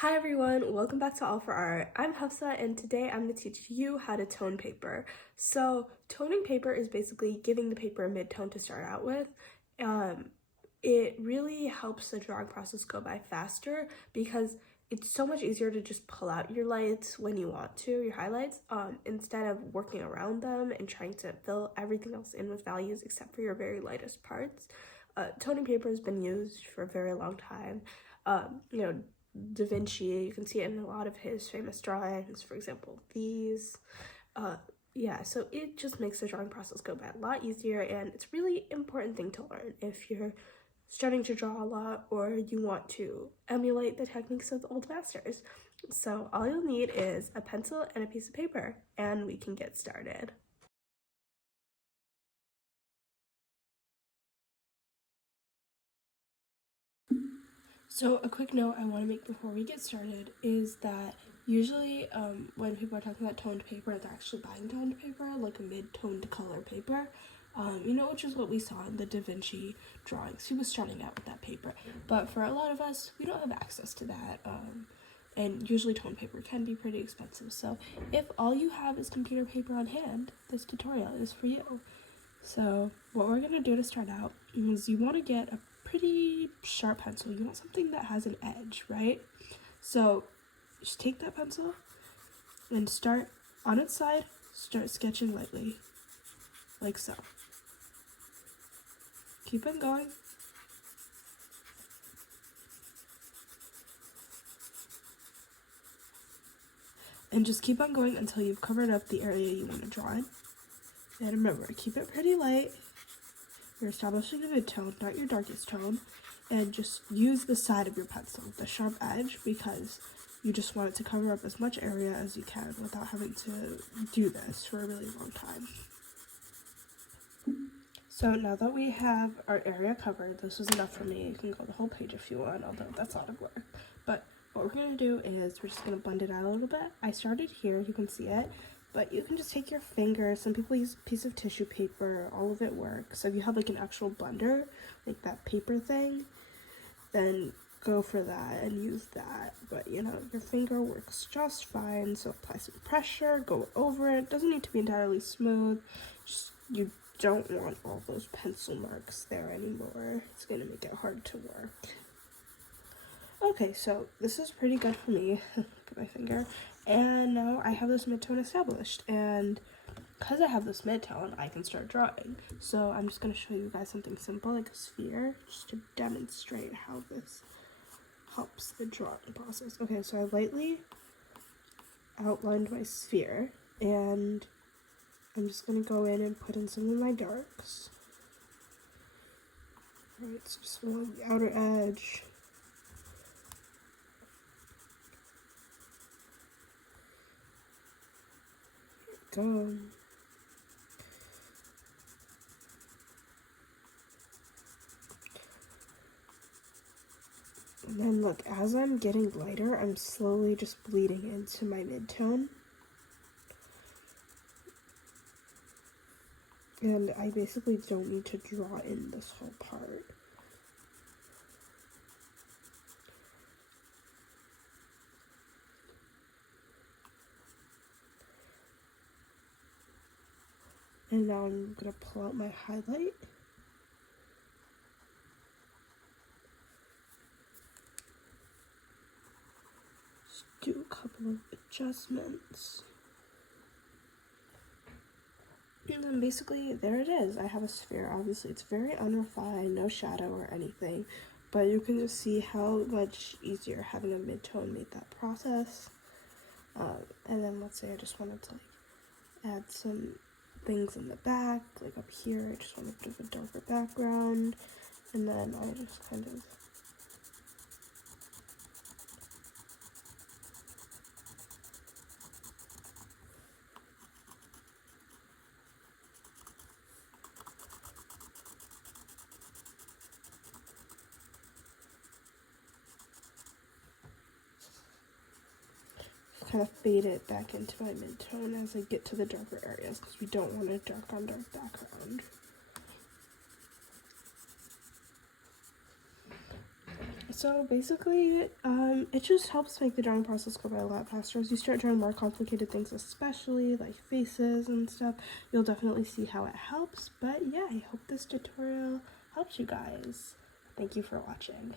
Hi everyone, welcome back to All for Art. I'm Hafsah and today I'm going to teach you how to tone paper. So toning paper is basically giving the paper a mid-tone to start out with. It really helps the drawing process go by faster because it's so much easier to just pull out your lights when you want to, your highlights, instead of working around them and trying to fill everything else in with values except for your very lightest parts. Toning paper has been used for a very long time. Da Vinci, you can see it in a lot of his famous drawings, for example, these. So it just makes the drawing process go by a lot easier, and it's a really important thing to learn if you're starting to draw a lot or you want to emulate the techniques of the old masters. So all you'll need is a pencil and a piece of paper, and we can get started. So a quick note I want to make before we get started is that usually when people are talking about toned paper, they're actually buying toned paper, like a mid-toned color paper, which is what we saw in the Da Vinci drawings. He was starting out with that paper. But for a lot of us, we don't have access to that, and usually toned paper can be pretty expensive. So if all you have is computer paper on hand, this tutorial is for you. So what we're going to do to start out is you want to get a pretty sharp pencil. You want something that has an edge, right? So just take that pencil and start on its side, start sketching lightly, like so. Keep on going. And just keep on going until you've covered up the area you want to draw in. And remember, keep it pretty light. You're establishing a mid-tone, not your darkest tone. And just use the side of your pencil, the sharp edge, because you just want it to cover up as much area as you can without having to do this for a really long time. So now that we have our area covered, this is enough for me. You can go the whole page if you want, although that's a lot of work. But what we're going to do is we're just going to blend it out a little bit. I started here, you can see it. But you can just take your finger. Some people use a piece of tissue paper. All of it works. So if you have like an actual blender, like that paper thing, then go for that and use that. But your finger works just fine. So apply some pressure, go over it. Doesn't need to be entirely smooth. You don't want all those pencil marks there anymore. It's gonna make it hard to work. Okay, so this is pretty good for me. Look at my finger. And now I have this mid-tone established, and because I have this mid-tone, I can start drawing. So I'm just going to show you guys something simple like a sphere, just to demonstrate how this helps the drawing process. Okay, so I lightly outlined my sphere, and I'm just going to go in and put in some of my darks. Alright, so just along the outer edge. Go. And then look, as I'm getting lighter, I'm slowly just bleeding into my mid-tone. And I basically don't need to draw in this whole part. And now I'm going to pull out my highlight. Just do a couple of adjustments. And then basically, there it is. I have a sphere. Obviously, it's very unrefined, no shadow or anything. But you can just see how much easier having a mid-tone made that process. And then let's say I just wanted to add some things in the back, like up here. I just want a bit of a darker background, and then I just kind of fade it back into my mid-tone as I get to the darker areas, because we don't want a dark on dark background. So basically, it just helps make the drawing process go by a lot faster. As you start drawing more complicated things, especially like faces and stuff, you'll definitely see how it helps. But yeah, I hope this tutorial helps you guys. Thank you for watching.